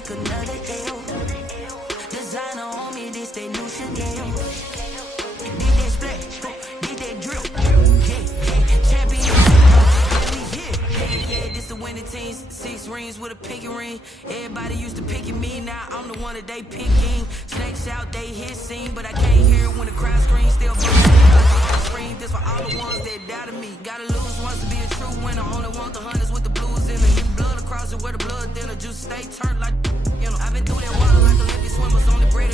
take another L. Designer on me, this they new Chanel. Did that splash, did that drip. Yeah, champion. Yeah, we here. Yeah, this the winning team. 6 rings with a pinky ring. Everybody used to picking me, now I'm the one that they picking. Snakes out, they hit scene, but I can't hear it when the crowd screams. Still scream. This for all the ones that doubted me. Gotta lose once to be a true winner. Only want the hunters with the blues in it. Get blood across it where the blood thinner. Juice stay turned like, you know. I've been through that water like Olympic swimmers on the bread.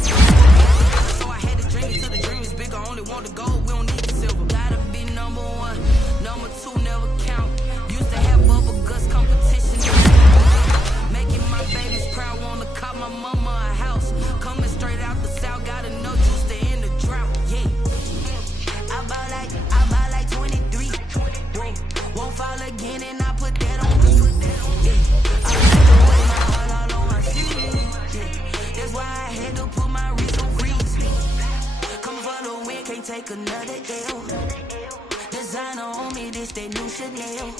So I had to dream it till the dream is bigger. Only want the gold, we don't need the silver. Gotta be number 1, number 2 never count. Used to have bubble guts competition. Making my babies proud, wanna cop my mama a house. Coming straight out the south, gotta know juice to end the drought. Yeah. I buy like 23. Won't fall again and I put that on me. Yeah. I put away my heart all on my sleeve. Yeah. That's why I had to put my wrist on freeze. Come for the win, can't take another L. Designer on me, this that new Chanel.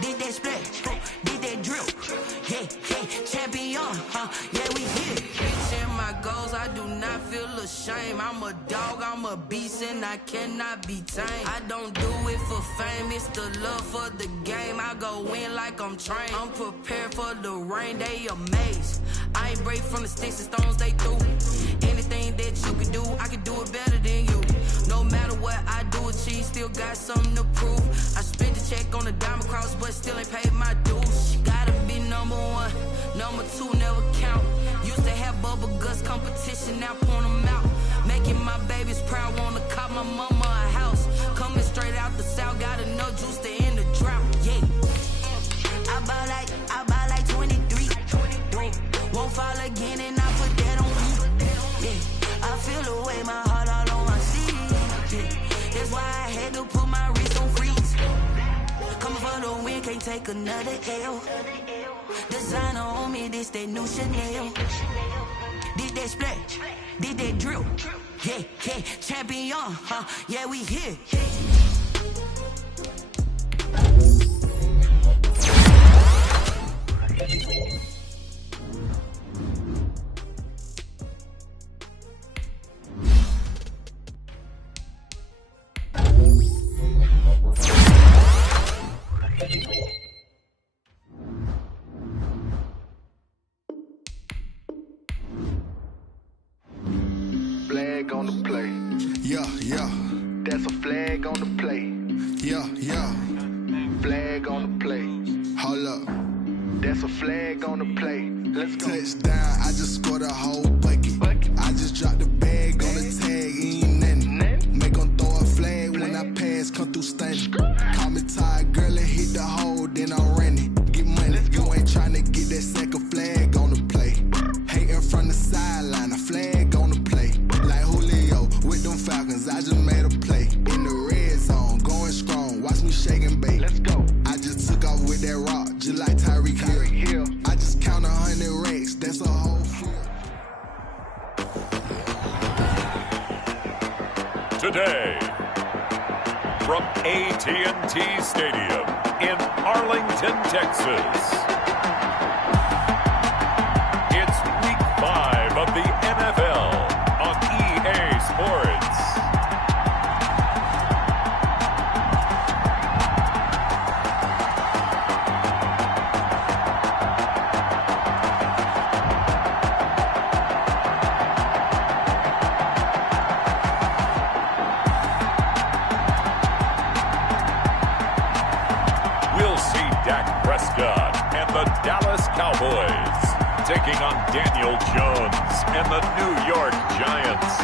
Did that splash, did that drip. Yeah, champion, yeah, we here. Reaching my goals, I do not feel ashamed. I'm a dog, I'm a beast, and I cannot be tamed. I don't do it for fame, it's the love for the game. I go in like I'm trained. I'm prepared for the rain, they amazed. I ain't break from the sticks and stones they threw. Anything that you can do, I can do it better than you. No matter what I do, achieve, still got something to prove. I spent the check on the diamond cross, but still ain't paid my dues. Gotta be number 1, number 2 never count. Used to have bubble guts competition, now point them out. Making my babies proud, wanna cop my mama a house. Coming straight out the south, gotta know juice to end the drought. Yeah, I buy like 23. Won't fall again and I put that on me. Yeah, I feel away my heart all on my sleeve. Yeah, that's why I had to put my wrist on freeze. Coming for the win, can't take another L. Designer on me, this that new Chanel. Did that splash, did that drip. Yeah, champion, yeah, we here. Flag on the play. Yeah. That's a flag on the play. Yeah. Flag on the play. Hold up. That's a flag on the play. Let's go. Touchdown, I just scored a whole bucket. I just dropped the bag on the tag, ain't nothing. Make 'em throw a flag when I pass, come through stunning. Call me tired, girl, and hit the hole, then I'm running. Get money, you ain't tryna get that second flag on the play. Hating from the sideline, a flag on the play. Like Julio with them Falcons, I just made a play. In the red zone, going strong, watch me shake and bake. Let's go. I just took off with that rock, just like Tyreek Hill. I just count 100 racks, that's a whole field. Today, from AT&T Stadium in Arlington, Texas, it's Week 5 of the NFL on EA Sports. Dak Prescott and the Dallas Cowboys taking on Daniel Jones and the New York Giants.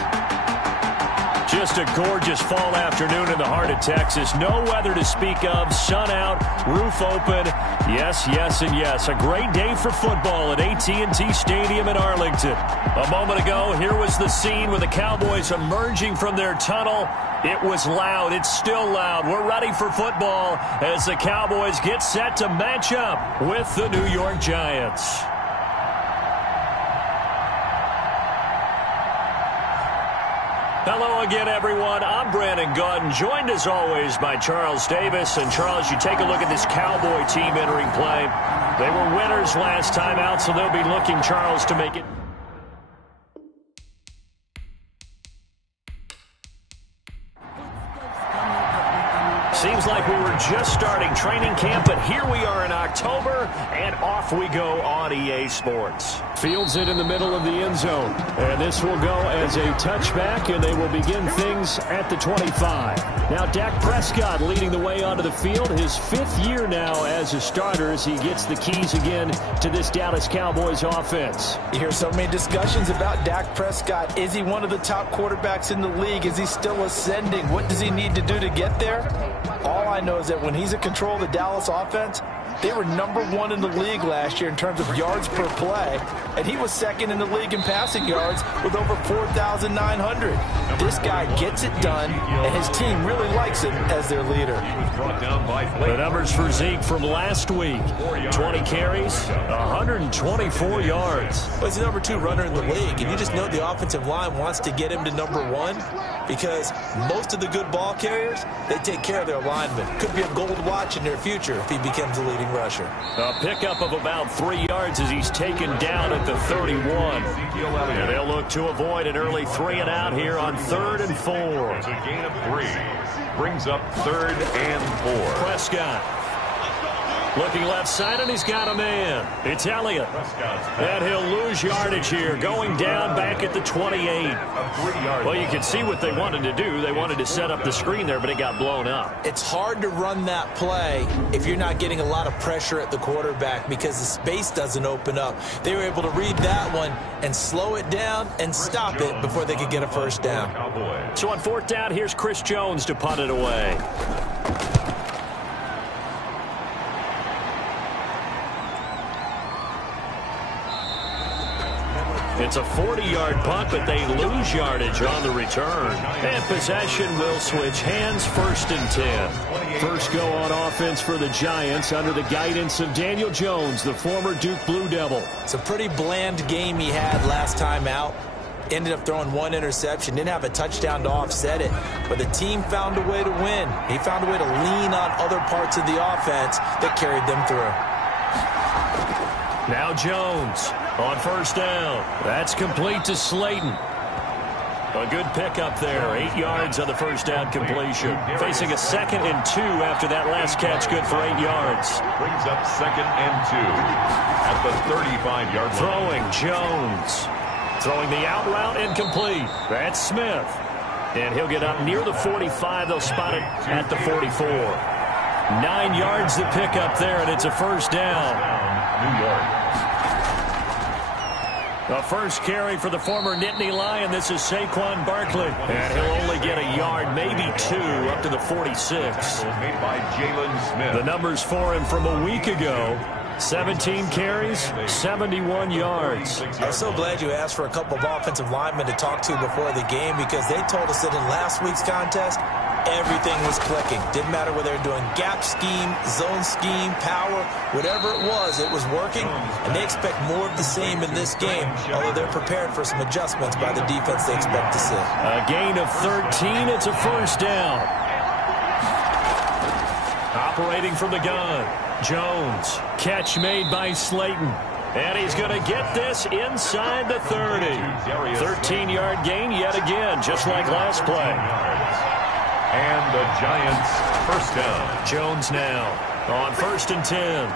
Just a gorgeous fall afternoon in the heart of Texas. No weather to speak of. Sun out, roof open. Yes, and yes. A great day for football at AT&T Stadium in Arlington. A moment ago, here was the scene with the Cowboys emerging from their tunnel. It was loud. It's still loud. We're ready for football as the Cowboys get set to match up with the New York Giants. Hello again, everyone. I'm Brandon Gunn, joined as always by Charles Davis. And Charles, you take a look at this Cowboy team entering play. They were winners last time out, so they'll be looking, Charles, to make it. Seems like we were just starting training camp, but here we are in October, and off we go on EA Sports. Fields it in the middle of the end zone, and this will go as a touchback, and they will begin things at the 25. Now Dak Prescott leading the way onto the field, his 5th year now as a starter as he gets the keys again to this Dallas Cowboys offense. You hear so many discussions about Dak Prescott. Is he one of the top quarterbacks in the league? Is he still ascending? What does he need to do to get there? All I know is that when he's in control of the Dallas offense, they were #1 in the league last year in terms of yards per play, and he was 2nd in the league in passing yards with over 4,900. This guy gets it done, and his team really likes him as their leader. The numbers for Zeke from last week: 20 carries, 124 yards. Well, he's the #2 runner in the league, and you just know the offensive line wants to get him to #1 because most of the good ball carriers, they take care of their linemen. Could be a gold watch in their future if he becomes a leading rusher. A pickup of about 3 yards as he's taken down at the 31. And they'll look to avoid an early 3-and-out here on 3rd and 4. It's a gain of 3. Brings up 3rd and 4. Prescott looking left side, and he's got a man. It's Elliott. And he'll lose yardage here, going down back at the 28. Well, you can see what they wanted to do. They wanted to set up the screen there, but it got blown up. It's hard to run that play if you're not getting a lot of pressure at the quarterback because the space doesn't open up. They were able to read that one and slow it down and stop it before they could get a first down. So on 4th down, here's Chris Jones to punt it away. It's a 40-yard punt, but they lose yardage on the return. And possession will switch hands, 1st and 10. First go on offense for the Giants under the guidance of Daniel Jones, the former Duke Blue Devil. It's a pretty bland game he had last time out. Ended up throwing 1 interception. Didn't have a touchdown to offset it. But the team found a way to win. He found a way to lean on other parts of the offense that carried them through. Now Jones on 1st down. That's complete to Slayton. A good pickup there. 8 yards on the 1st down completion. Facing a 2nd and 2 after that last catch, good for 8 yards. Brings up 2nd and 2 at the 35-yard line. Throwing Jones. Throwing the out route, incomplete. That's Smith. And he'll get up near the 45. They'll spot it at the 44. 9 yards to pick up there, and it's a 1st down. New York. The first carry for the former Nittany Lion. This is Saquon Barkley. And he'll only get a yard, maybe 2, up to the 46. Made by Jalen Smith. The numbers for him from a week ago: 17 carries, 71 yards. I'm so glad you asked for a couple of offensive linemen to talk to before the game because they told us that in last week's contest, everything was clicking. Didn't matter whether they were doing gap scheme, zone scheme, power, whatever it was working. And they expect more of the same in this game, although they're prepared for some adjustments by the defense they expect to see. A gain of 13. It's a 1st down. Operating from the gun, Jones. Catch made by Slayton. And he's going to get this inside the 30. 13-yard gain yet again, just like last play. And the Giants' 1st down. Jones now on 1st and 10.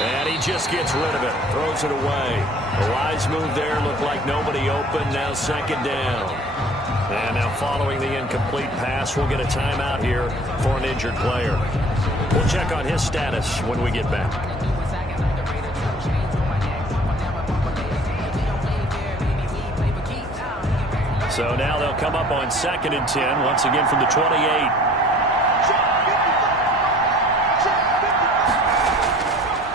And he just gets rid of it. Throws it away. A wise move there. Looked like nobody open. Now 2nd down. And now following the incomplete pass, we'll get a timeout here for an injured player. We'll check on his status when we get back. So now they'll come up on 2nd and 10, once again from the 28.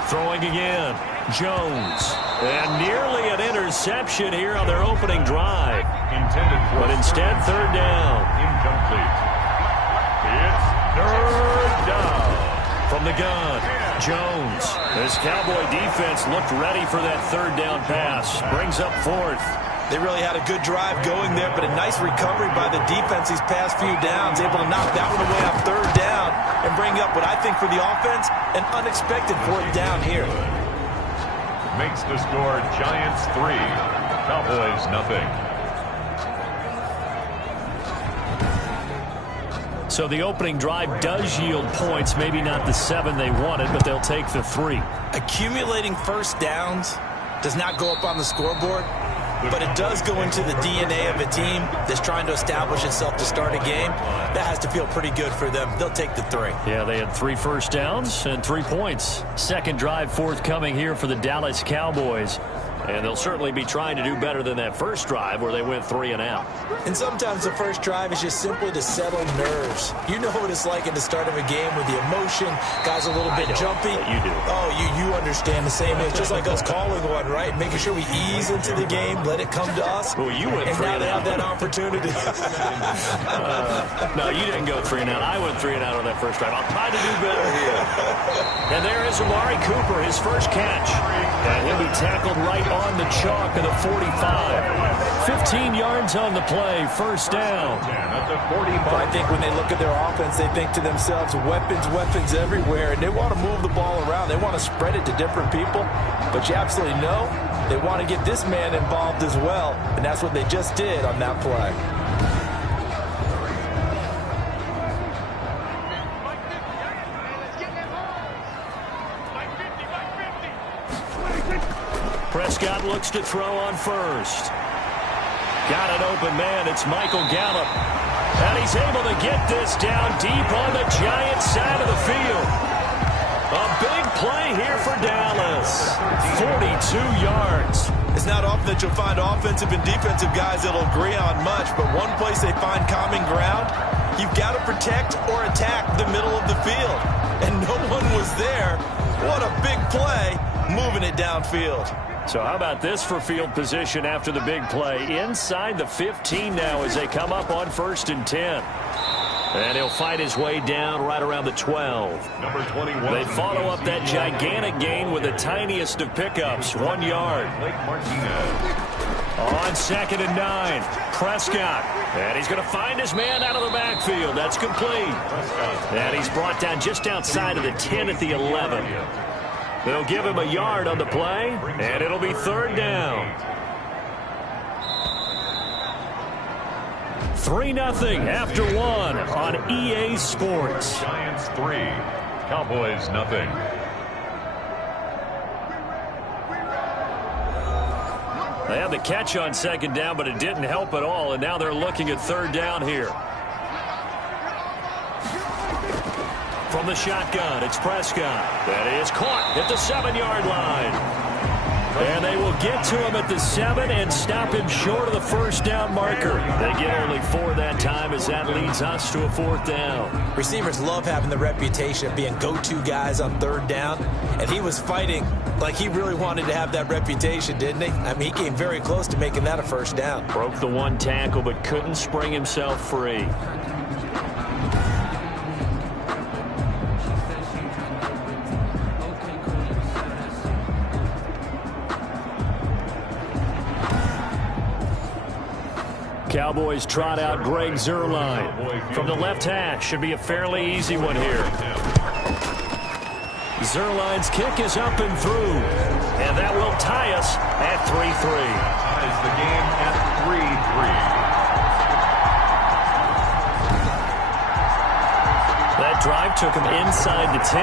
Throwing again, Jones. And nearly an interception here on their opening drive. But instead, 3rd down. Incomplete. It's 3rd down. From the gun, Jones. This Cowboy defense looked ready for that 3rd down pass. Brings up 4th. They really had a good drive going there, but a nice recovery by the defense these past few downs, able to knock that one away on third down and bring up what I think for the offense, an unexpected fourth down here. Makes the score Giants 3, Cowboys nothing. So the opening drive does yield points, maybe not the 7 they wanted, but they'll take the 3. Accumulating first downs does not go up on the scoreboard, but it does go into the DNA of a team that's trying to establish itself to start a game. That has to feel pretty good for them. They'll take the 3. Yeah, they had 3 first downs and 3 points. Second drive forthcoming here for the Dallas Cowboys. And they'll certainly be trying to do better than that first drive where they went 3 and out. And sometimes the first drive is just simply to settle nerves. You know what it's like at the start of a game with the emotion. Guys a little bit jumpy. You do. Oh, you understand the same way. It's just like us calling one, right? Making sure we ease into the game, let it come to us. Well, you went and 3 now and they out. have that opportunity. No, you didn't go 3 and out. I went 3 and out on that first drive. I'll try to do better here. And there is Amari Cooper, his first catch. And he'll be tackled right on the chalk of the 45. 15 yards on the play, first down. I think when they look at their offense, they think to themselves, weapons everywhere, and they want to move the ball around. They want to spread it to different people, but you absolutely know they want to get this man involved as well, and that's what they just did on that play. Prescott looks to throw on first. Got an open man. It's Michael Gallup. And he's able to get this down deep on the Giants side of the field. A big play here for Dallas. 42 yards. It's not often that you'll find offensive and defensive guys that'll agree on much, but one place they find common ground, you've got to protect or attack the middle of the field. And no one was there. What a big play, moving it downfield. So how about this for field position after the big play? Inside the 15 now as they come up on 1st and 10. And he'll fight his way down right around the 12. Number 21. They follow up that gigantic gain with the tiniest of pickups, 1 yard. On 2nd and 9, Prescott. And he's going to find his man out of the backfield. That's complete. And he's brought down just outside of the 10 at the 11. They'll give him a yard on the play, and it'll be 3rd down. 3-0 after 1 on EA Sports. Giants 3, Cowboys nothing. They had the catch on 2nd down, but it didn't help at all, and now they're looking at 3rd down here. From the shotgun, it's Prescott. That is caught at the 7-yard line. And they will get to him at the 7 and stop him short of the 1st down marker. They get only 4 that time as that leads us to a 4th down. Receivers love having the reputation of being go-to guys on 3rd down, and he was fighting like he really wanted to have that reputation, didn't he? I mean, he came very close to making that a 1st down. Broke the 1 tackle but couldn't spring himself free. Cowboys trot out Greg Zuerlein. From the left hash, should be a fairly easy one here. Zuerlein's kick is up and through. And that will tie us at 3-3. Ties the game at 3-3. That drive took him inside the 10.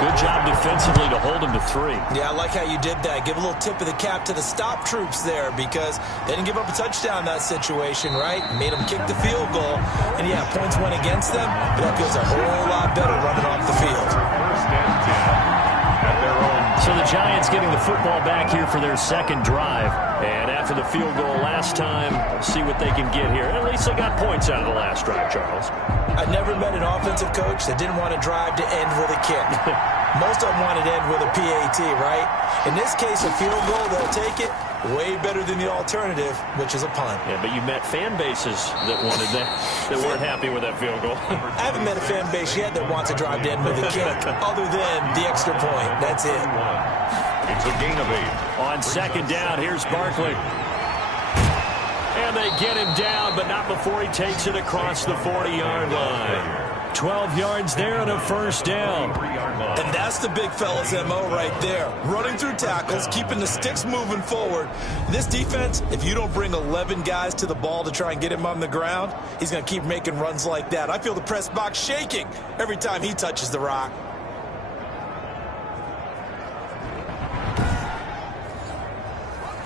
Good job defensively to hold him to 3. Yeah, I like how you did that. Give a little tip of the cap to the stop troops there because they didn't give up a touchdown in that situation, right? Made them kick the field goal. And, yeah, points went against them, but that feels a whole lot better running off the field. 1st and 10 at their own. So the Giants getting the football back here for their 2nd drive. And after the field goal last time, we'll see what they can get here. At least they got points out of the last drive, Charles. I never met an offensive coach that didn't want to drive to end with a kick. Most of them wanted to end with a PAT, right? In this case, a field goal, they'll take it. Way better than the alternative, which is a punt. Yeah, but you met fan bases that wanted that weren't happy with that field goal. I haven't met a fan base yet that wants to drive to end with a kick, other than the extra point. That's it. It's a gain of 8. On 2nd down, here's Barkley. And they get him down, but not before he takes it across the 40-yard line. 12 yards there and a first down. And that's the big fella's MO right there. Running through tackles, keeping the sticks moving forward. This defense, if you don't bring 11 guys to the ball to try and get him on the ground, he's going to keep making runs like that. I feel the press box shaking every time he touches the rock.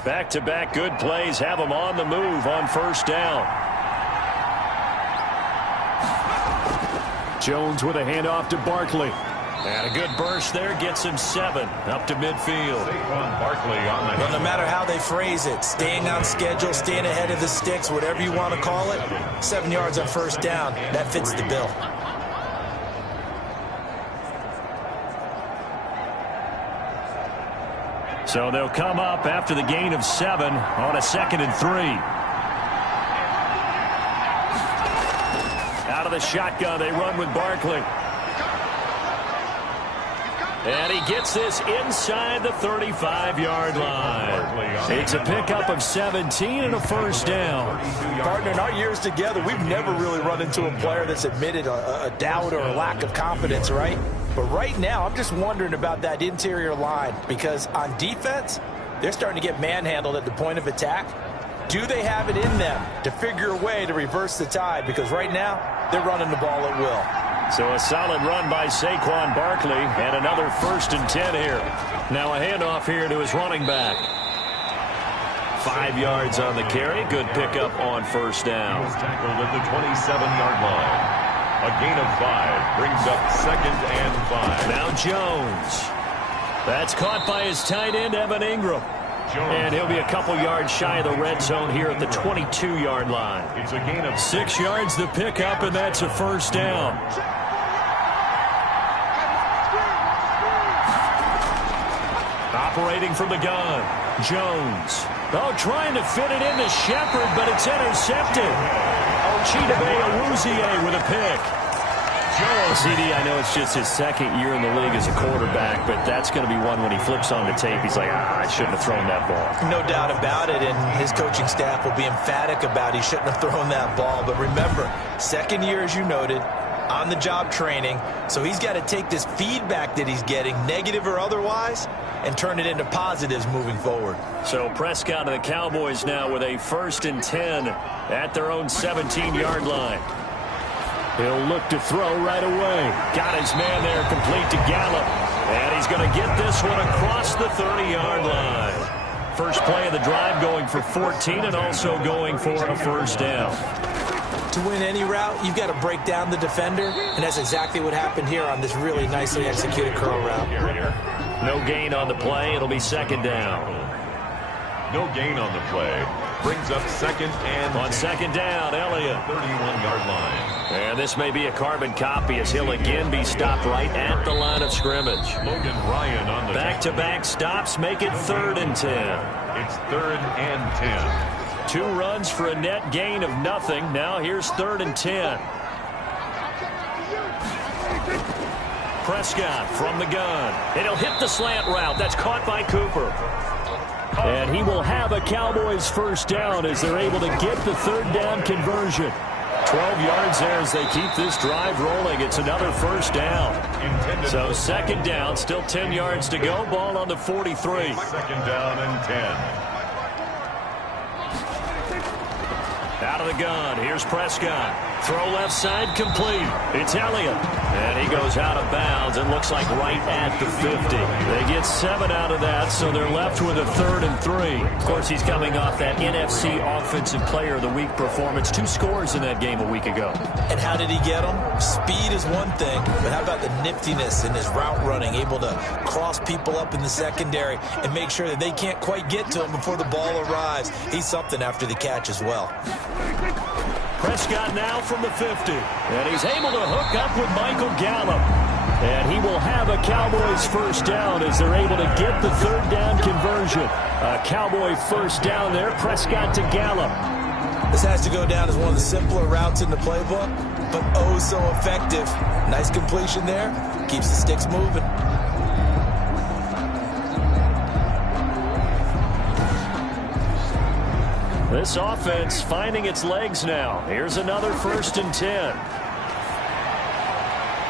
Back-to-back good plays have him on the move on first down. Jones with a handoff to Barkley. And a good burst there gets him 7 up to midfield. Well, no matter how they phrase it, staying on schedule, staying ahead of the sticks, whatever you want to call it, 7 yards on first down, that fits the bill. So they'll come up after the gain of 7 on a 2nd and 3. Out of the shotgun, they run with Barkley. And he gets this inside the 35-yard line. It's a pickup of 17 and a first down. Partner, in our years together, we've never really run into a player that's admitted a doubt or a lack of confidence, right? But right now, I'm just wondering about that interior line because on defense, they're starting to get manhandled at the point of attack. Do they have it in them to figure a way to reverse the tide? Because right now, they're running the ball at will. So a solid run by Saquon Barkley and another 1st and 10 here. Now a handoff here to his running back. 5 yards on the carry. Good pickup on first down. He was tackled at the 27-yard line. A gain of 5 brings up 2nd and 5. Now Jones. That's caught by his tight end, Evan Ingram. And he'll be a couple yards shy of the red zone here at the 22-yard line. It's a gain of 6 yards the pickup, and that's a first down. Operating from the gun, Jones. Oh, trying to fit it into Shepard, but it's intercepted. Chidobe Awuzie with a pick. CD, I know it's just his 2nd year in the league as a quarterback, but that's going to be one when he flips on the tape. He's like, I shouldn't have thrown that ball. No doubt about it, and his coaching staff will be emphatic about he shouldn't have thrown that ball. But remember, 2nd year, as you noted, on-the-job training, so he's got to take this feedback that he's getting, negative or otherwise, and turn it into positives moving forward. So Prescott and the Cowboys now with a 1st and 10 at their own 17-yard line. He'll look to throw right away. Got his man there, complete to Gallup. And he's going to get this one across the 30-yard line. First play of the drive going for 14 and also going for a first down. To win any route, you've got to break down the defender, and that's exactly what happened here on this really nicely executed curl route. No gain on the play. It'll be 2nd down. no gain on the play. Brings up 2nd and on 2nd down, Elliott. 31-yard line. And this may be a carbon copy as he'll again be stopped right at the line of scrimmage. Logan Ryan on the back-to-back stops make it 3rd and 10. It's 3rd and 10. 2 runs for a net gain of nothing. Now here's 3rd and 10. Prescott from the gun. And he'll hit the slant route. That's caught by Cooper. And he will have a Cowboys first down as they're able to get the 3rd down conversion. 12 yards there as they keep this drive rolling. It's another first down. So 2nd down, still 10 yards to go. Ball on the 43. 2nd down and 10. Out of the gun, here's Prescott. Throw left side, complete. It's Elliott. And he goes out of bounds and looks like right at the 50. They get 7 out of that, so they're left with a 3rd and 3. Of course, he's coming off that NFC Offensive Player of the Week performance. 2 scores in that game a week ago. And how did he get them? Speed is one thing, but how about the niftiness in his route running, able to cross people up in the secondary and make sure that they can't quite get to him before the ball arrives. He's something after the catch as well. Prescott now from the 50. And he's able to hook up with Michael Gallup. And he will have a Cowboys first down as they're able to get the 3rd down conversion. A Cowboy first down there, Prescott to Gallup. This has to go down as one of the simpler routes in the playbook, but oh so effective. Nice completion there. Keeps the sticks moving. This offense finding its legs now. Here's another 1st and 10.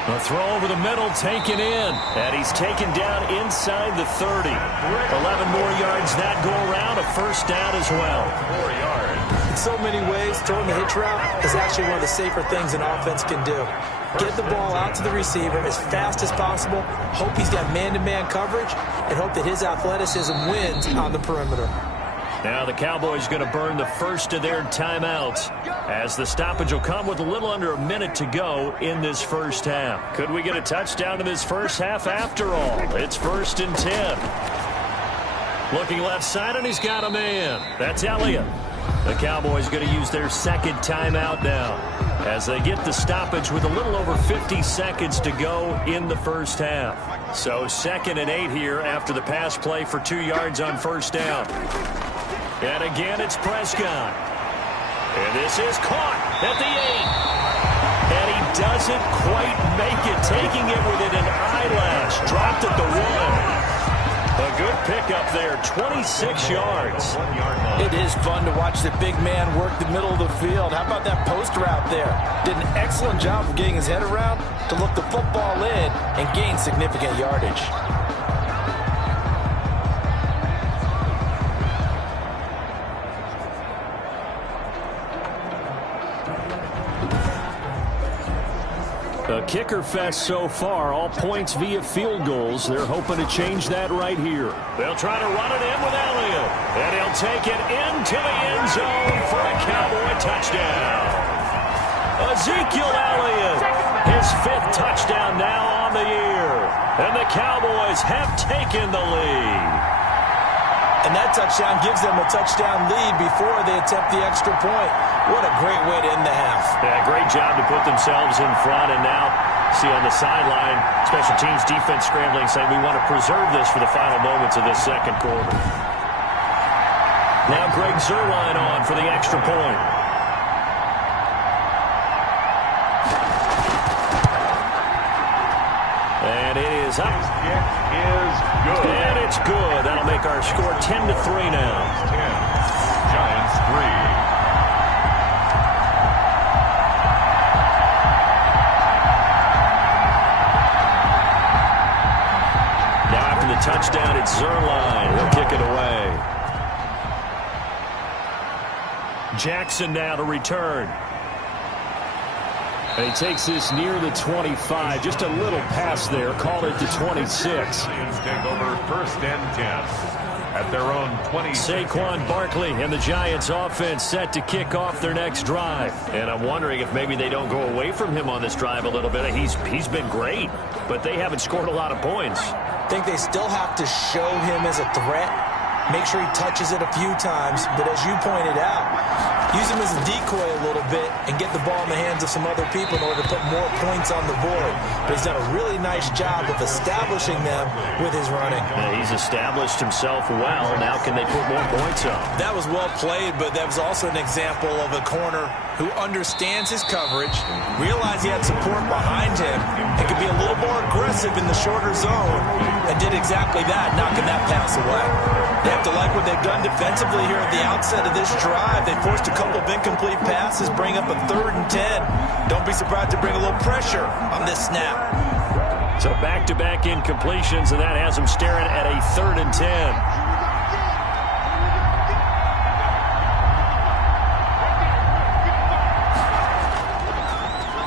A throw over the middle taken in. And he's taken down inside the 30. 11 more yards that go around. A 1st down as well. 4 yards. In so many ways, throwing the hitch route is actually one of the safer things an offense can do. Get the ball out to the receiver as fast as possible. Hope he's got man-to-man coverage. And hope that his athleticism wins on the perimeter. Now the Cowboys going to burn the first of their timeouts as the stoppage will come with a little under a minute to go in this first half. Could we get a touchdown in this first half after all? It's 1st and 10. Looking left side, and he's got a man. That's Elliott. The Cowboys going to use their 2nd timeout now as they get the stoppage with a little over 50 seconds to go in the first half. So 2nd and 8 here after the pass play for 2 yards on 1st down. And again, it's Prescott. And this is caught at the 8. And he doesn't quite make it, taking it within an eyelash. Dropped at the 1. A good pickup there, 26 yards. It is fun to watch the big man work the middle of the field. How about that post route there? Did an excellent job of getting his head around to look the football in and gain significant yardage. A kicker fest so far, all points via field goals. They're hoping to change that right here. They'll try to run it in with Elliott. And he'll take it into the end zone for a Cowboy touchdown. Ezekiel Elliott, his 5th touchdown now on the year. And the Cowboys have taken the lead. And that touchdown gives them a touchdown lead before they attempt the extra point. What a great way to end the half. Yeah, great job to put themselves in front. And now, see on the sideline, special teams defense scrambling, saying we want to preserve this for the final moments of this 2nd quarter. Now Greg Zuerlein on for the extra point. And it is up. Kick is good. And it's good. That'll make our score 10-3 now. 10. Giants 3. Touchdown, it's Zuerlein. He'll kick it away. Jackson now to return. And he takes this near the 25. Just a little pass there. Called it to 26. Lions take over 1st and 10 at their own 20. Saquon Barkley and the Giants offense set to kick off their next drive. And I'm wondering if maybe they don't go away from him on this drive a little bit. He's been great, but they haven't scored a lot of points. I think they still have to show him as a threat. Make sure he touches it a few times. But as you pointed out, use him as a decoy a little bit and get the ball in the hands of some other people in order to put more points on the board. But he's done a really nice job of establishing them with his running. Yeah, he's established himself well. Now can they put more points on? That was well played, but that was also an example of a corner who understands his coverage, realized he had support behind him, and could be a little more aggressive in the shorter zone, and did exactly that, knocking that pass away. They have to like what they've done defensively here at the outset of this drive. They forced a couple of incomplete passes, bring up a 3rd and 10. Don't be surprised to bring a little pressure on this snap. So back-to-back incompletions, and that has them staring at a 3rd and 10.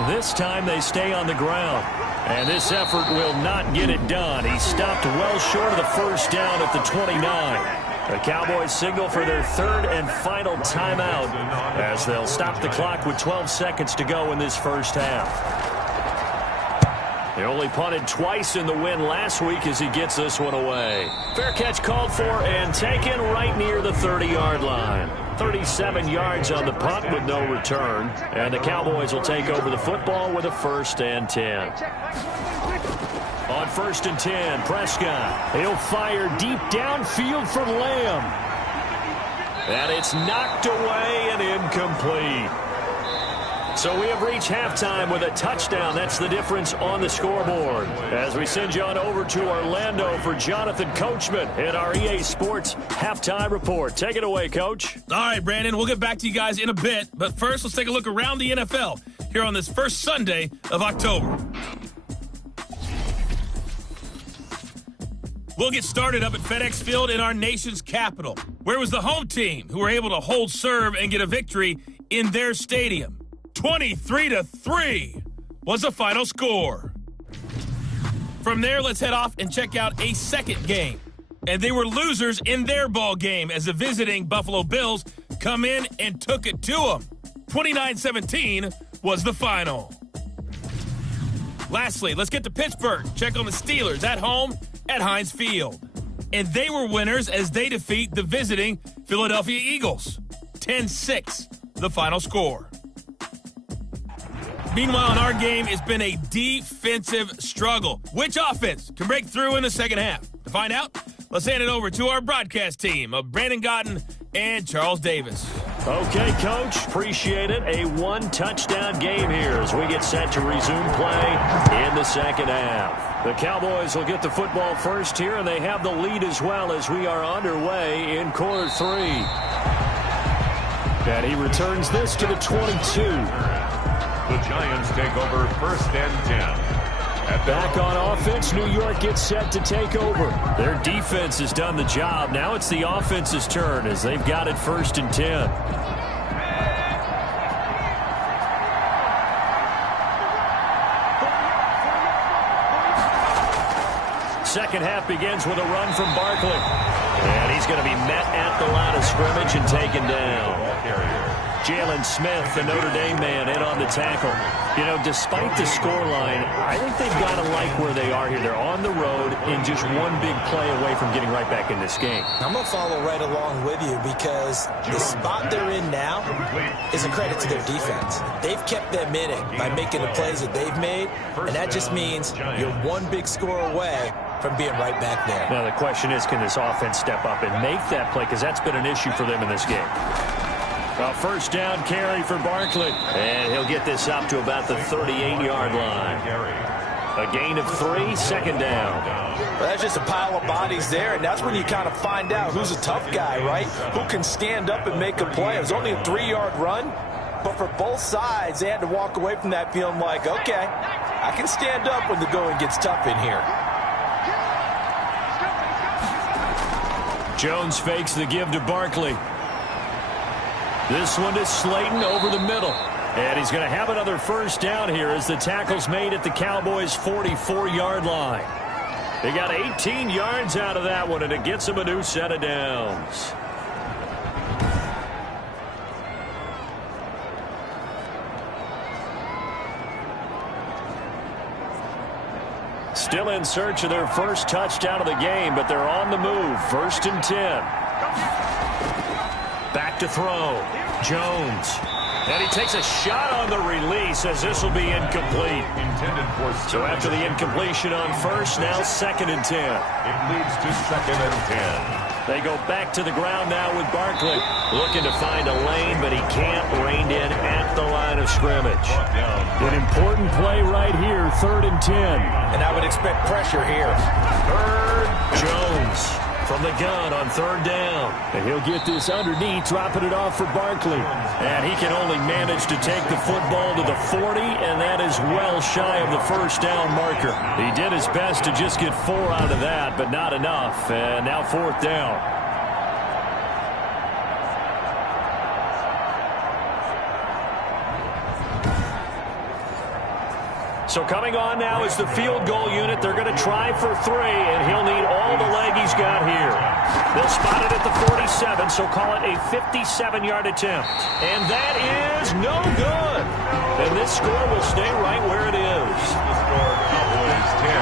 This time they stay on the ground. And this effort will not get it done. He stopped well short of the 1st down at the 29. The Cowboys signal for their 3rd and final timeout as they'll stop the clock with 12 seconds to go in this first half. They only punted twice in the win last week as he gets this one away. Fair catch called for and taken right near the 30-yard line. 37 yards on the punt with no return. And the Cowboys will take over the football with a 1st and 10. On 1st and 10, Prescott. He'll fire deep downfield for Lamb. And it's knocked away and incomplete. So we have reached halftime with a touchdown. That's the difference on the scoreboard. As we send you on over to Orlando for Jonathan Coachman in our EA Sports Halftime Report. Take it away, Coach. All right, Brandon, we'll get back to you guys in a bit. But first, let's take a look around the NFL here on this first Sunday of October. We'll get started up at FedEx Field in our nation's capital. Where was the home team who were able to hold serve and get a victory in their stadium? 23-3 was the final score. From there, let's head off and check out a second game. And they were losers in their ball game as the visiting Buffalo Bills come in and took it to them. 29-17 was the final. Lastly, let's get to Pittsburgh. Check on the Steelers at home at Heinz Field. And they were winners as they defeat the visiting Philadelphia Eagles. 10-6, the final score. Meanwhile, in our game, it's been a defensive struggle. Which offense can break through in the second half? To find out, let's hand it over to our broadcast team of Brandon Gotten and Charles Davis. Okay, Coach, appreciate it. A one-touchdown game here as we get set to resume play in the second half. The Cowboys will get the football first here, and they have the lead as well as we are underway in quarter three. And he returns this to the 22. The Giants take over first and 10. Back on offense, New York gets set to take over. Their defense has done the job. Now it's the offense's turn as they've got it first and 10. Second half begins with a run from Barkley. And he's going to be met at the line of scrimmage and taken down. Jalen Smith, the Notre Dame man, in on the tackle. You know, despite the scoreline, I think they've got to like where they are here. They're on the road and just one big play away from getting right back in this game. I'm going to follow right along with you because the spot they're in now is a credit to their defense. They've kept them in it by making the plays that they've made, and that just means you're one big score away from being right back there. Now, the question is, can this offense step up and make that play? Because that's been an issue for them in this game. A first down carry for Barkley. And he'll get this up to about the 38-yard line. A gain of 3, second down. Well, that's just a pile of bodies there, and that's when you kind of find out who's a tough guy, right? Who can stand up and make a play. It was only a 3-yard run, but for both sides, they had to walk away from that feeling like, okay, I can stand up when the going gets tough in here. Jones fakes the give to Barkley. This one to Slayton over the middle. And he's going to have another first down here as the tackle's made at the Cowboys' 44-yard line. They got 18 yards out of that one, and it gets them a new set of downs. Still in search of their first touchdown of the game, but they're on the move. First and 10. Back to throw. Jones. And he takes a shot on the release as this will be incomplete. So after the incompletion on first, now second and 10. It leads to second and 10. They go back to the ground now with Barkley. Looking to find a lane, but he can't. Reined in at the line of scrimmage. An important play right here, third and 10. And I would expect pressure here. Jones from the gun on third down. And he'll get this underneath, dropping it off for Barkley. And he can only manage to take the football to the 40, and that is well shy of the first down marker. He did his best to just get 4 out of that, but not enough. And now fourth down. So coming on now is the field goal unit. They're going to try for 3, and he'll need all the leg he's got here. They'll spot it at the 47, so call it a 57-yard attempt. And that is no good. And this score will stay right where it is. The score, Cowboys 10,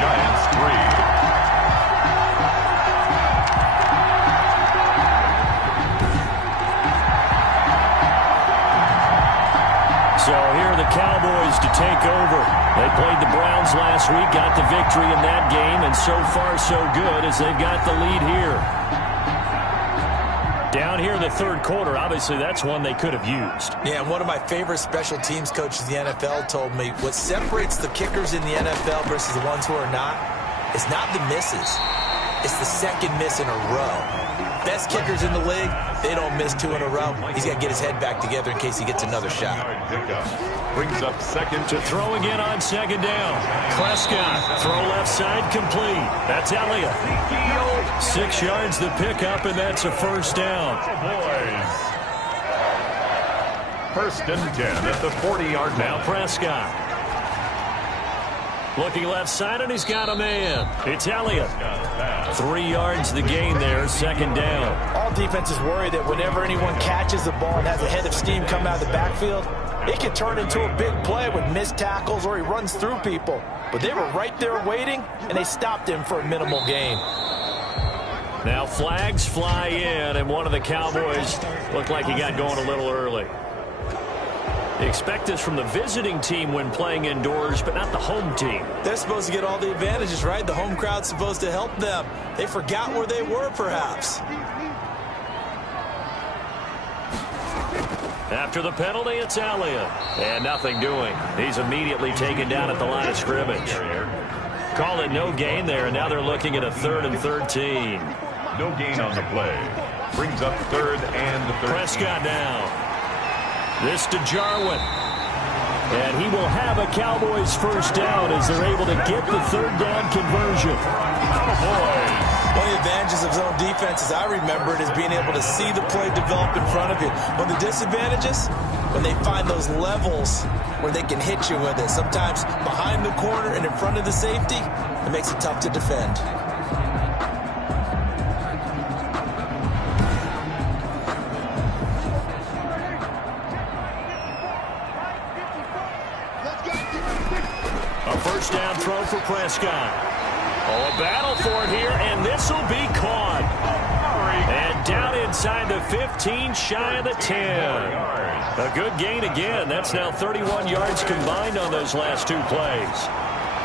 Giants 3. So here are the Cowboys to take over. They played the Browns last week, got the victory in that game, and so far so good as they've got the lead here. Down here in the third quarter, obviously that's one they could have used. Yeah, and one of my favorite special teams coaches in the NFL told me what separates the kickers in the NFL versus the ones who are not is not the misses. It's the second miss in a row. Best kickers in the league, they don't miss 2 in a row. He's got to get his head back together in case he gets another shot. Brings up second to throw again on second down. Prescott, throw left side complete. That's Elliott. 6 yards the pickup, and that's a first down. Boys. First and 10 at the 40-yard line. Now Prescott. Looking left side, and he's got a man. It's Elliott. 3 yards the gain there, second down. All defenses worry that whenever anyone catches the ball and has a head of steam come out of the backfield, it can turn into a big play with missed tackles or he runs through people. But they were right there waiting, and they stopped him for a minimal gain. Now flags fly in, and one of the Cowboys looked like he got going a little early. They expect this from the visiting team when playing indoors, but not the home team. They're supposed to get all the advantages, right? The home crowd's supposed to help them. They forgot where they were, perhaps. After the penalty, it's Elliott. And nothing doing. He's immediately taken down at the line of scrimmage. Call it no gain there, and now they're looking at a 3rd and 13. No gain on the play. Brings up 3rd and 13. Prescott now. This to Jarwin. And he will have a Cowboys first down as they're able to get the 3rd down conversion. Cowboys. One of the advantages of zone defense, as I remember it, is being able to see the play develop in front of you. One of the disadvantages, when they find those levels where they can hit you with it. Sometimes behind the corner and in front of the safety, it makes it tough to defend. A first down throw for Prescott. Oh, a battle for it here, and this will be caught. And down inside the 15, shy of the 10. A good gain again. That's now 31 yards combined on those last 2 plays.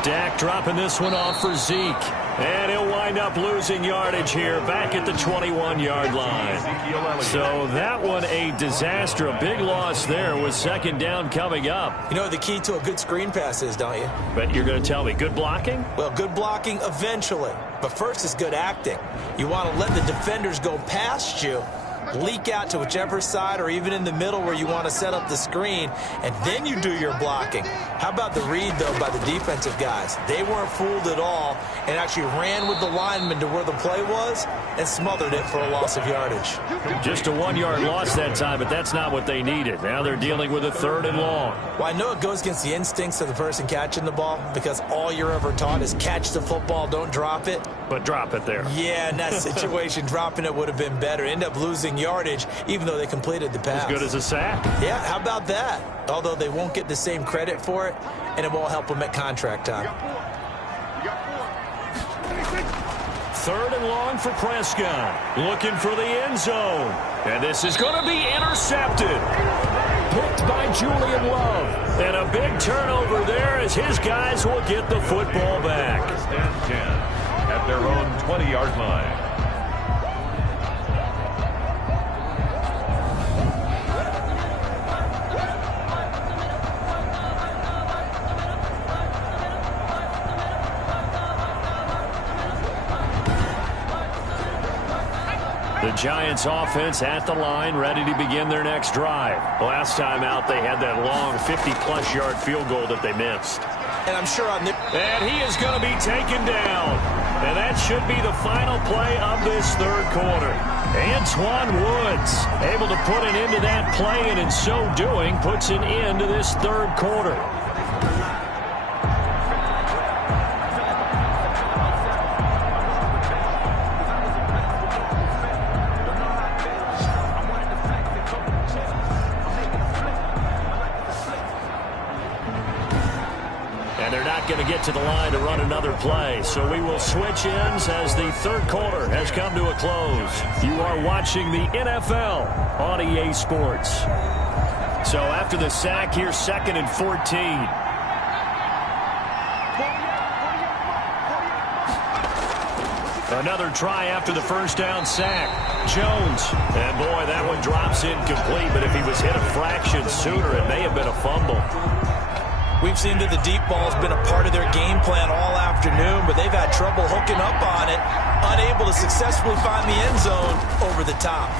Dak dropping this one off for Zeke. And he'll wind up losing yardage here back at the 21-yard line. So that one a disaster. A big loss there with second down coming up. You know what the key to a good screen pass is, don't you? But you're going to tell me good blocking? Well, good blocking eventually. But first is good acting. You want to let the defenders go past you, leak out to whichever side or even in the middle where you want to set up the screen, and then you do your blocking. How about the read, though, by the defensive guys? They weren't fooled at all and actually ran with the lineman to where the play was and smothered it for a loss of yardage. Just a 1-yard loss that time, but that's not what they needed. Now they're dealing with a 3rd and long. Well, I know it goes against the instincts of the person catching the ball because all you're ever taught is catch the football, don't drop it. But drop it there. Yeah, in that situation, dropping it would have been better. End up losing yardage, even though they completed the pass. As good as a sack. Yeah, how about that? Although they won't get the same credit for it, and it won't help them at contract time. 3rd and long for Prescott. Looking for the end zone. And this is going to be intercepted. Picked by Julian Love. And a big turnover there as his guys will get the football back. First and 10 at their own 20-yard line. The Giants offense at the line, ready to begin their next drive. Last time out, they had that long 50-plus yard field goal that they missed. And I'm sure on And he is going to be taken down. And that should be the final play of this 3rd quarter. Antoine Woods able to put an end to that play, and in so doing, puts an end to this 3rd quarter. Going to get to the line to run another play. So we will switch ends as the 3rd quarter has come to a close. You are watching the NFL on EA Sports. So after the sack here, 2nd and 14. Another try after the first down sack. Jones. And boy, that one drops incomplete, but if he was hit a fraction sooner, it may have been a fumble. We've seen that the deep ball's been a part of their game plan all afternoon, but they've had trouble hooking up on it, unable to successfully find the end zone over the top.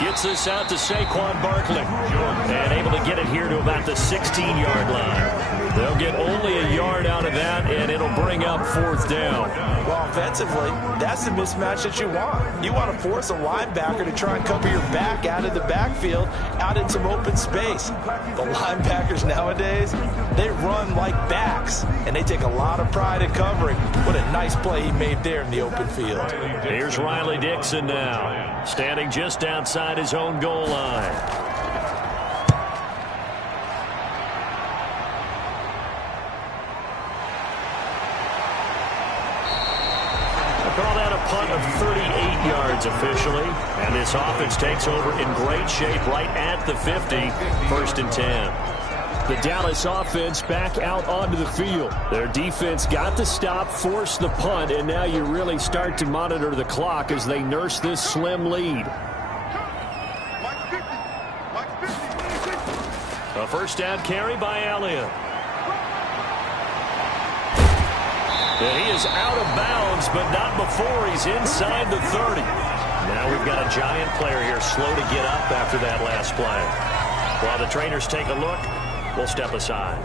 Gets this out to Saquon Barkley. And able to get it here to about the 16-yard line. They'll get only a yard out of that, and it'll bring up fourth down. Well, offensively, that's the mismatch that you want. You want to force a linebacker to try and cover your back out of the backfield, out in some open space. The linebackers nowadays, they run like backs, and they take a lot of pride in covering. What a nice play he made there in the open field. Here's Riley Dixon now, standing just outside his own goal line. Punt of 38 yards officially, and this offense takes over in great shape right at the 50, 1st and 10. The Dallas offense back out onto the field. Their defense got the stop, forced the punt, and now you really start to monitor the clock as they nurse this slim lead. A first down carry by Elliott. And he is out of bounds, but not before he's inside the 30. Now we've got a giant player here slow to get up after that last play. While the trainers take a look, we'll step aside.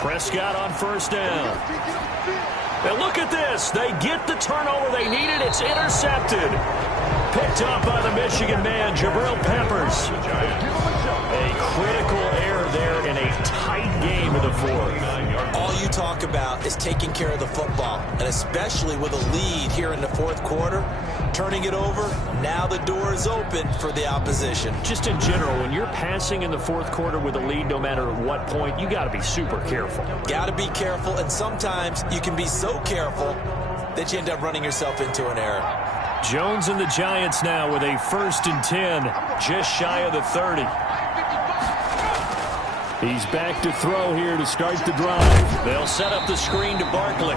Prescott on first down. And look at this. They get the turnover they needed. It's intercepted. Picked up by the Michigan man, Jabril Peppers. A critical error there in a tight game in the fourth. All you talk about is taking care of the football, and especially with a lead here in the fourth quarter, turning it over, now the door is open for the opposition. Just in general, when you're passing in the fourth quarter with a lead, no matter at what point, you got to be super careful. Got to be careful, and sometimes you can be so careful that you end up running yourself into an error. Jones and the Giants now with a 1st and 10, just shy of the 30. He's back to throw here to start the drive. They'll set up the screen to Barkley.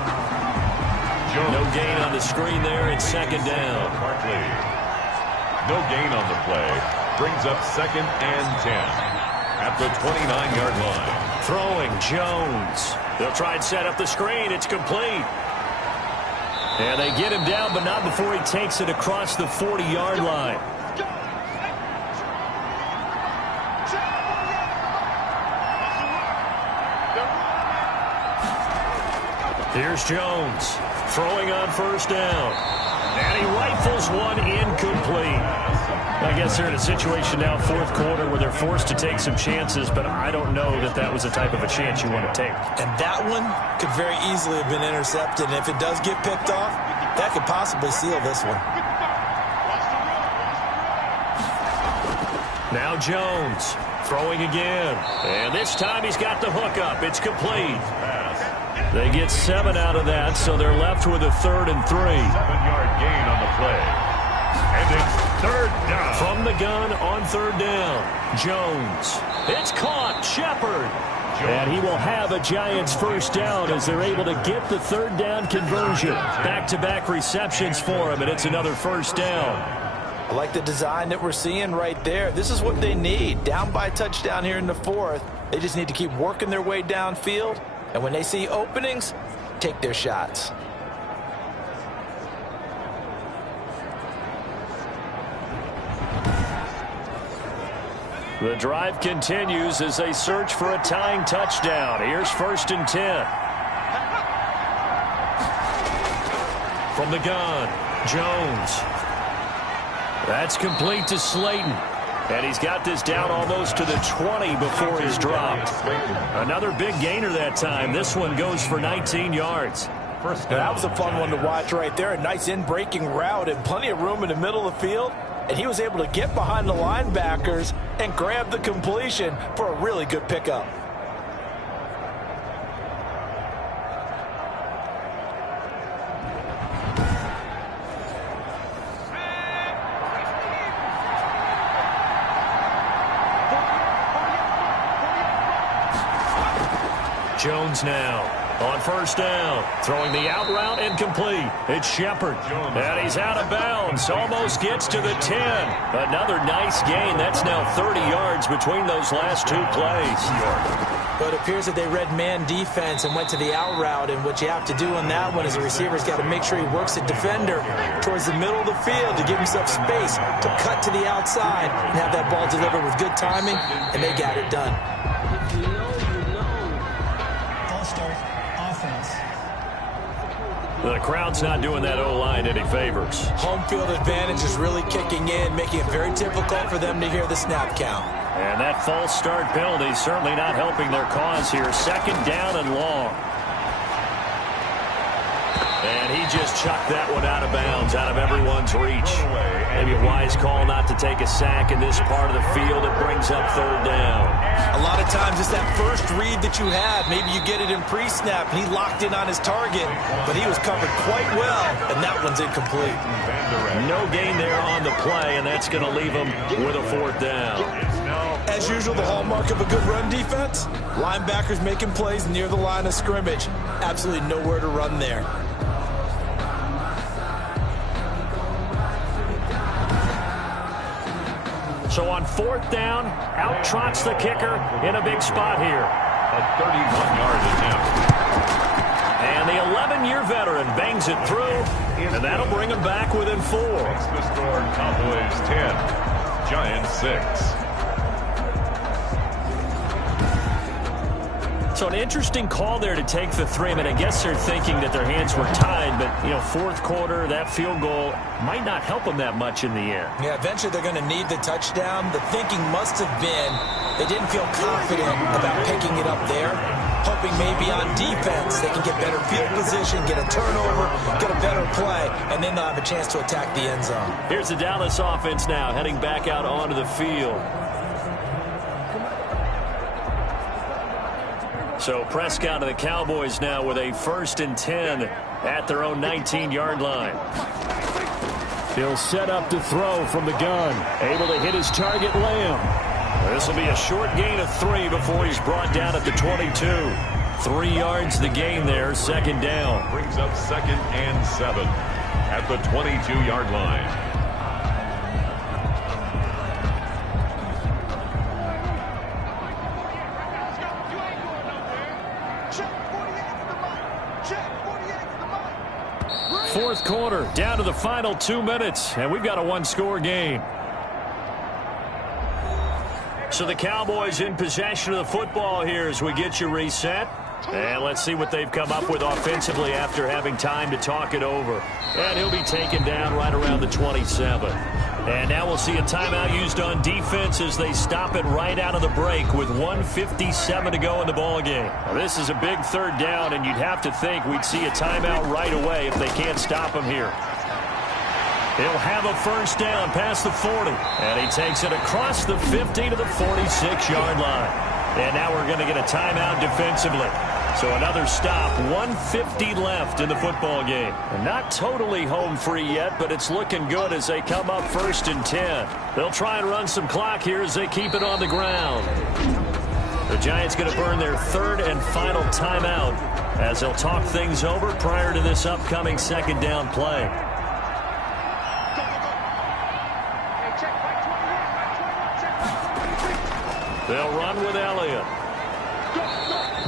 No gain on the screen there. It's 2nd down. Barkley. No gain on the play. Brings up 2nd and 10 at the 29-yard line. Throwing Jones. They'll try and set up the screen. It's complete. And they get him down, but not before he takes it across the 40-yard line. Here's Jones throwing on first down. And he rifles one incomplete. I guess they're in a situation now, fourth quarter, where they're forced to take some chances, but I don't know that that was the type of a chance you want to take. And that one could very easily have been intercepted. And if it does get picked off, that could possibly seal this one. Now Jones throwing again. And this time he's got the hookup. It's complete. They get 7 out of that, so they're left with a 3rd and 3. 7-yard gain on the play. And it's 3rd down. From the gun on 3rd down. Jones. It's caught. Shepard. And he will have a Giants first down as they're able to get the 3rd down conversion. Back-to-back receptions for him, and it's another first down. I like the design that we're seeing right there. This is what they need. Down by a touchdown here in the 4th. They just need to keep working their way downfield. And when they see openings, take their shots. The drive continues as they search for a tying touchdown. Here's 1st and 10. From the gun, Jones. That's complete to Slayton. And he's got this down almost to the 20 before he's dropped. Another big gainer that time. This one goes for 19 yards. That was a fun one to watch right there. A nice in-breaking route and plenty of room in the middle of the field. And he was able to get behind the linebackers and grab the completion for a really good pickup. Jones now on first down. Throwing the out route incomplete. It's Shepard. And he's out of bounds. Almost gets to the 10. Another nice gain. That's now 30 yards between those last two plays. But it appears that they read man defense and went to the out route. And what you have to do on that one is the receiver's got to make sure he works the defender towards the middle of the field to give himself space to cut to the outside and have that ball delivered with good timing, and they got it done. The crowd's not doing that O-line any favors. Home field advantage is really kicking in, making it very difficult for them to hear the snap count. And that false start penalty certainly not helping their cause here. Second down and long. And he just chucked that one out of bounds, out of everyone's reach. Maybe a wise call not to take a sack in this part of the field. It brings up third down. A lot of times it's that first read that you have. Maybe you get it in pre-snap, and he locked in on his target, but he was covered quite well, and that one's incomplete. No gain there on the play, and that's going to leave him with a fourth down. As usual, the hallmark of a good run defense, linebackers making plays near the line of scrimmage. Absolutely nowhere to run there. So on fourth down, out trots the kicker in a big spot here. A 31-yard attempt. And the 11-year veteran bangs it through, and that'll bring him back within 4. It's the score, Cowboys 10, Giants 6. So an interesting call there to take the 3. I mean, I guess they're thinking that their hands were tied, but, you know, fourth quarter, that field goal might not help them that much in the end. Yeah, eventually they're going to need the touchdown. The thinking must have been they didn't feel confident about picking it up there, hoping maybe on defense they can get better field position, get a turnover, get a better play, and then they'll have a chance to attack the end zone. Here's the Dallas offense now heading back out onto the field. So Prescott and the Cowboys now with a 1st and 10 at their own 19-yard line. He'll set up to throw from the gun. Able to hit his target, Lamb. This will be a short gain of 3 before he's brought down at the 22. 3 yards the gain there, second down. Brings up 2nd and 7 at the 22-yard line. Fourth quarter, down to the final 2 minutes, and we've got a 1-score game. So the Cowboys in possession of the football here as we get you reset. And let's see what they've come up with offensively after having time to talk it over. And he'll be taken down right around the 27. And now we'll see a timeout used on defense as they stop it right out of the break with 1:57 to go in the ballgame. Now, this is a big third down, and you'd have to think we'd see a timeout right away if they can't stop him here. He'll have a first down past the 40. And he takes it across the 50 to the 46-yard line. And now we're going to get a timeout defensively. So another stop, 1:50 left in the football game. And not totally home free yet, but it's looking good as they come up 1st and 10. They'll try and run some clock here as they keep it on the ground. The Giants going to burn their 3rd and final timeout as they'll talk things over prior to this upcoming second down play. They'll run with Elliott.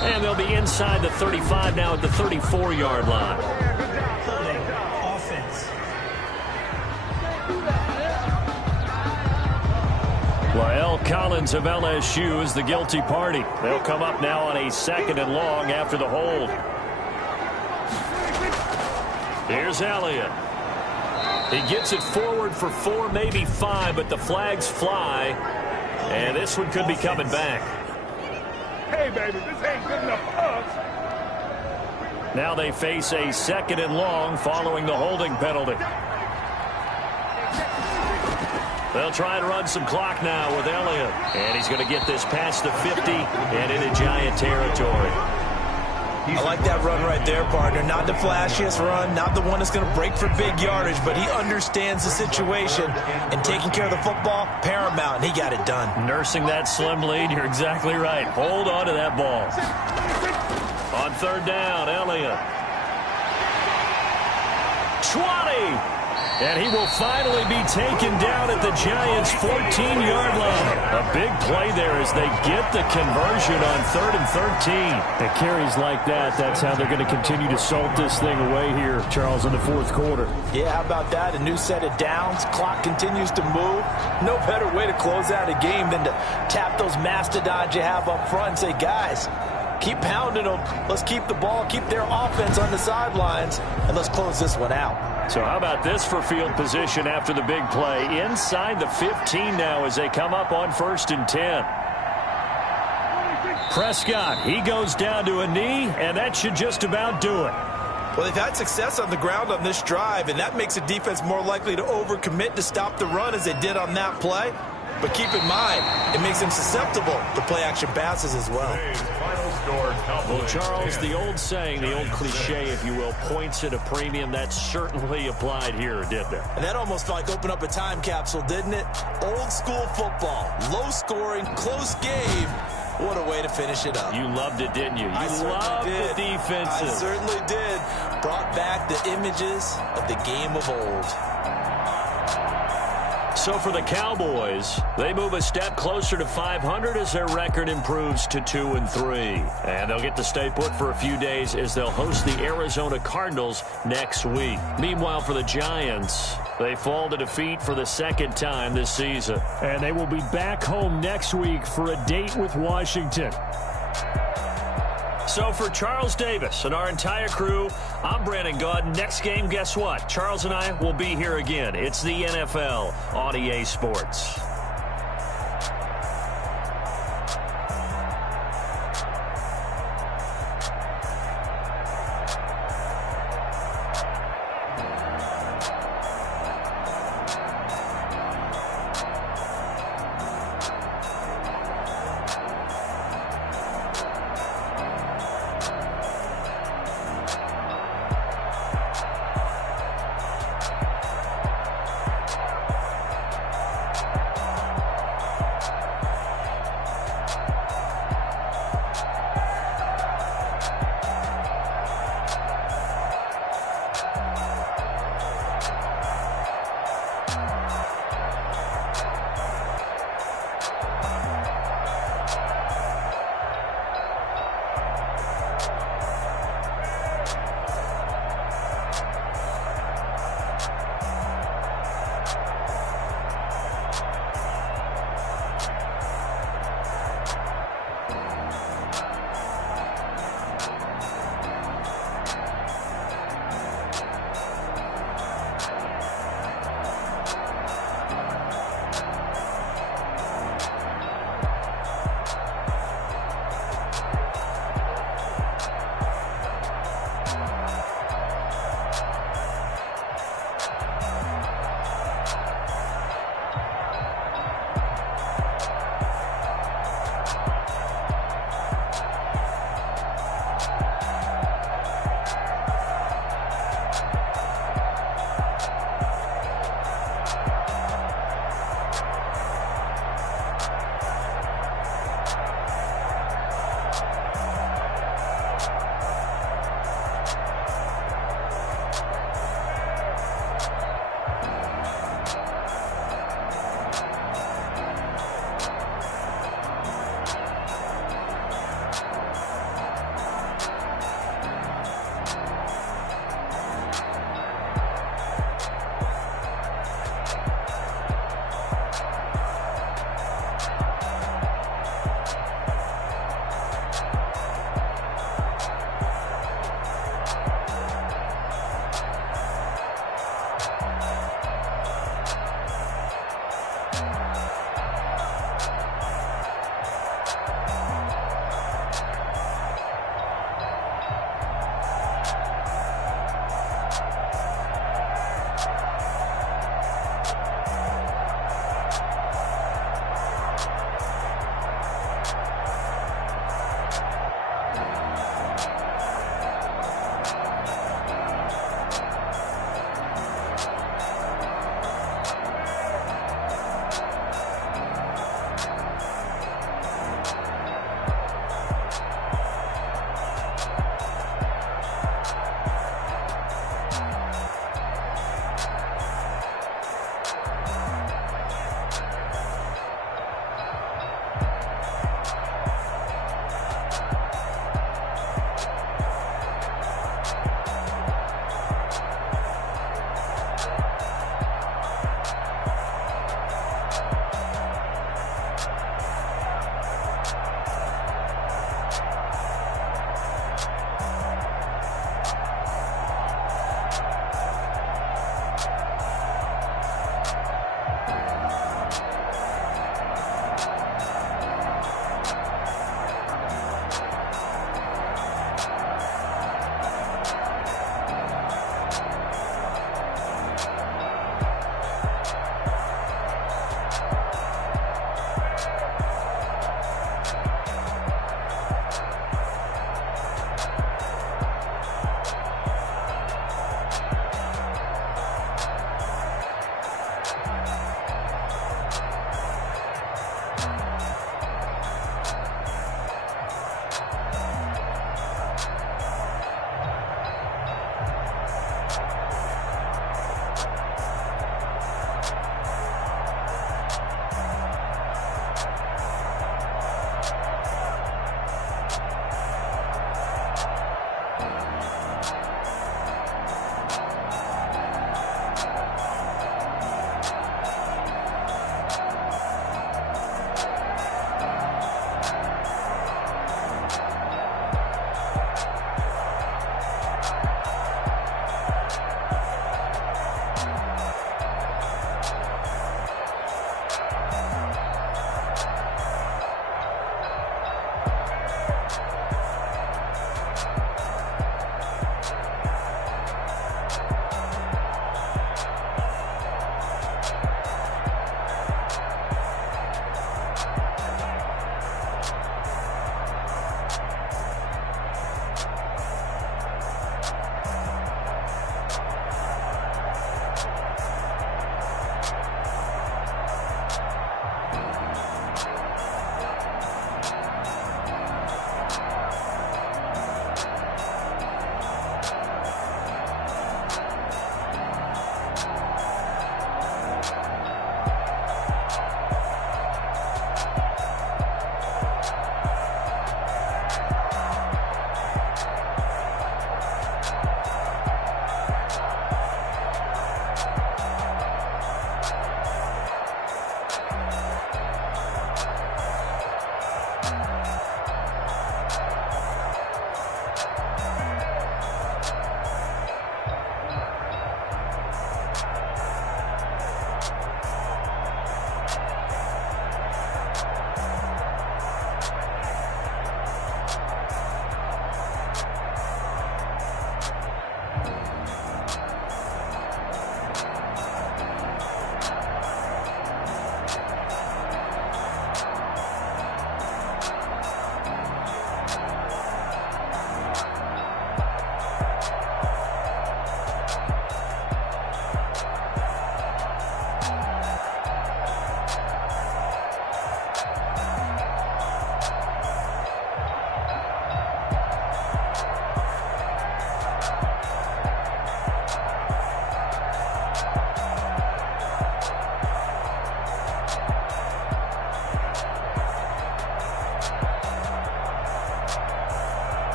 And they'll be inside the 35 now at the 34-yard line. Lael Collins of LSU is the guilty party. They'll come up now on a 2nd and long after the hold. Here's Elliott. He gets it forward for 4, maybe 5, but the flags fly. And this one could be coming back. Hey, baby, this ain't good enough for us. Now they face a 2nd and long following the holding penalty. They'll try and run some clock now with Elliott. And he's going to get this past the 50 and into Giant territory. I like that run right there, partner. Not the flashiest run, not the one that's going to break for big yardage, but he understands the situation, and taking care of the football, paramount, and he got it done. Nursing that slim lead, you're exactly right. Hold on to that ball. On third down, Elliott. 20! And he will finally be taken down at the Giants' 14-yard line. A big play there as they get the conversion on 3rd and 13. And carries like that, that's how they're going to continue to salt this thing away here, Charles, in the fourth quarter. Yeah, how about that? A new set of downs. Clock continues to move. No better way to close out a game than to tap those mastodons you have up front and say, guys, keep pounding them. Let's keep the ball, keep their offense on the sidelines, and let's close this one out. So how about this for field position after the big play? Inside the 15 now as they come up on 1st and 10. Prescott, he goes down to a knee, and that should just about do it. Well, they've had success on the ground on this drive, and that makes a defense more likely to overcommit to stop the run as they did on that play. But keep in mind, it makes them susceptible to play-action passes as well. Well, Charles, the old saying, the old cliche, if you will, points at a premium, that certainly applied here, didn't it? And that almost like opened up a time capsule, didn't it? Old school football, low scoring, close game. What a way to finish it up. You loved it, didn't you? You loved the defenses. I certainly did. Brought back the images of the game of old. So for the Cowboys, they move a step closer to 500 as their record improves to 2-3. And they'll get to stay put for a few days as they'll host the Arizona Cardinals next week. Meanwhile, for the Giants, they fall to defeat for the 2nd time this season. And they will be back home next week for a date with Washington. So for Charles Davis and our entire crew, I'm Brandon Gaudin. Next game, guess what? Charles and I will be here again. It's the NFL on EA Sports.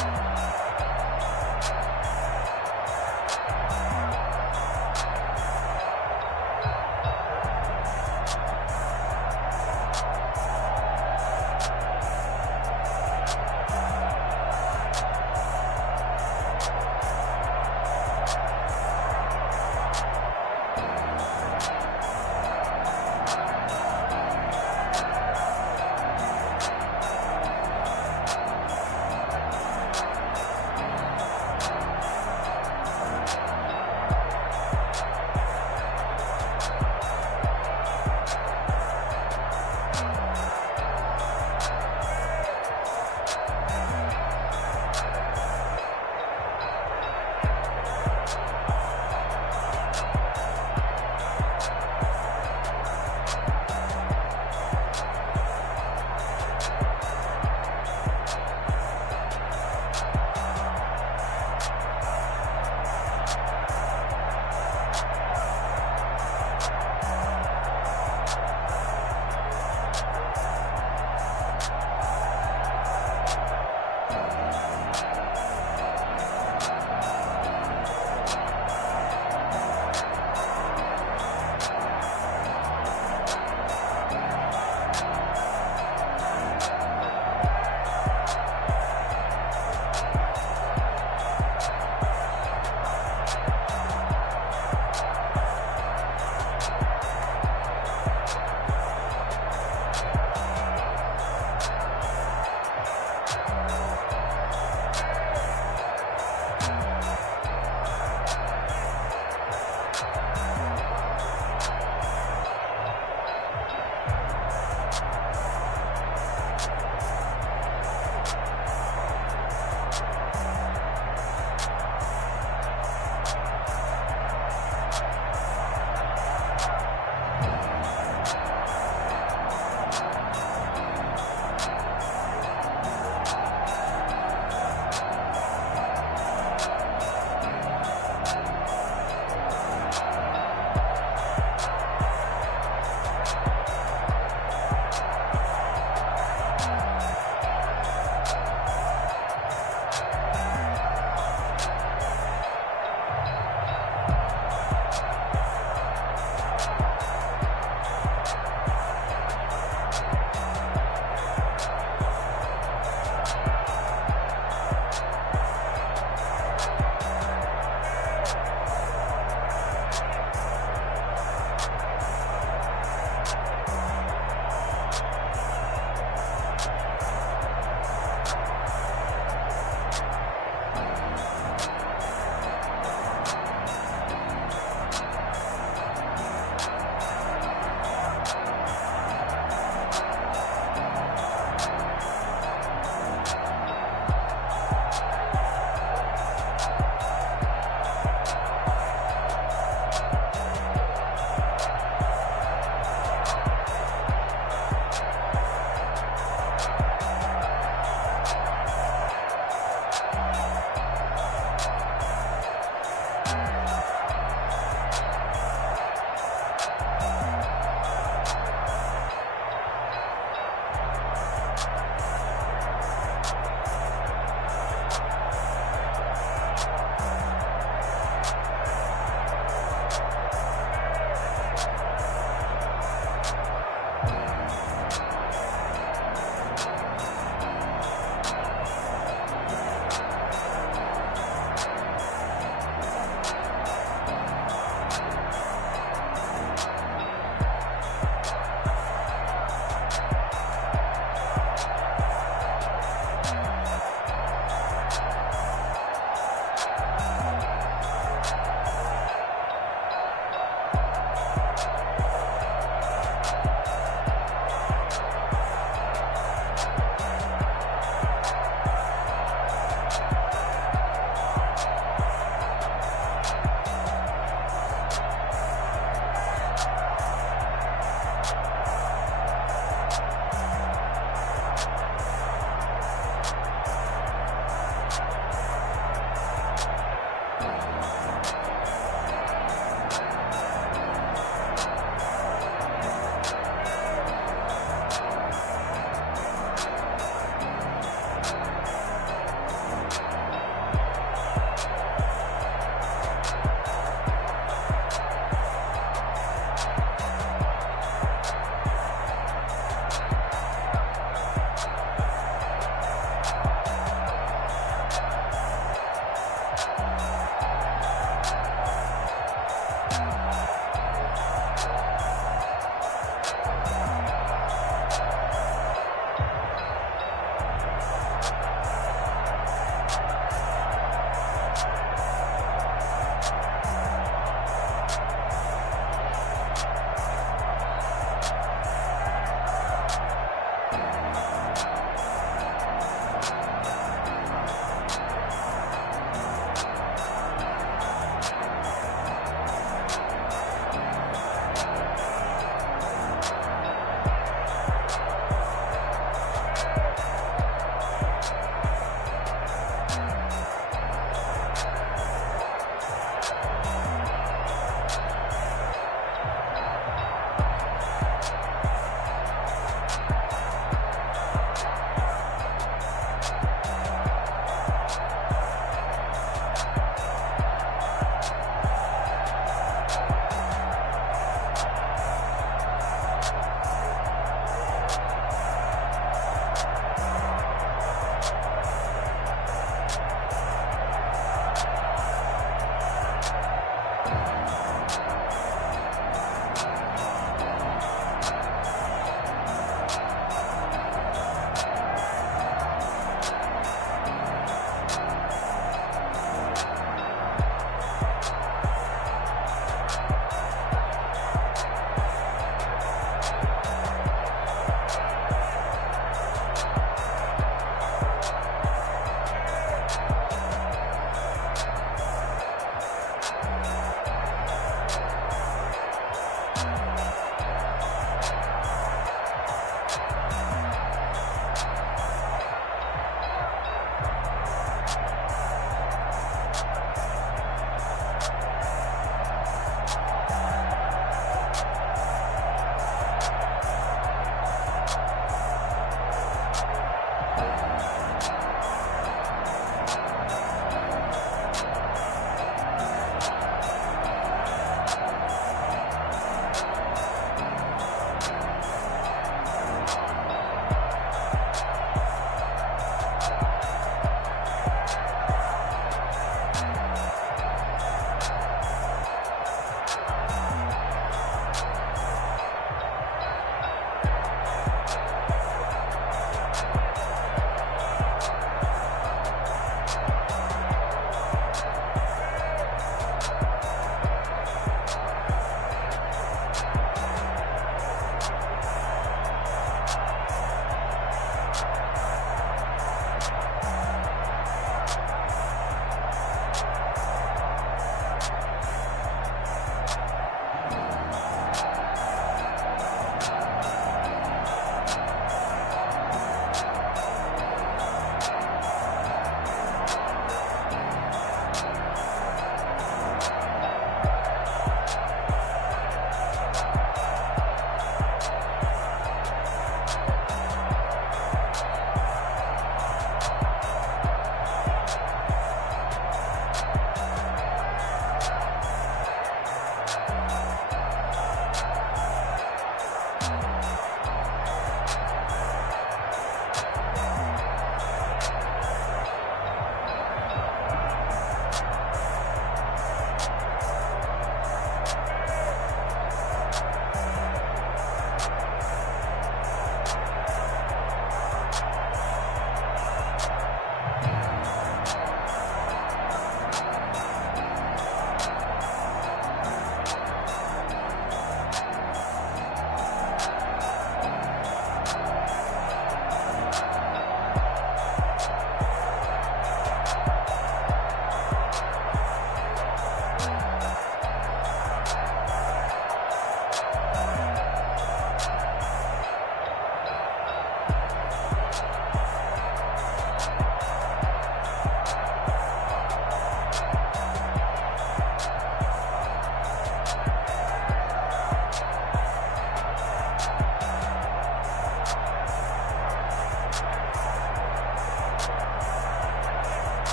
Bye.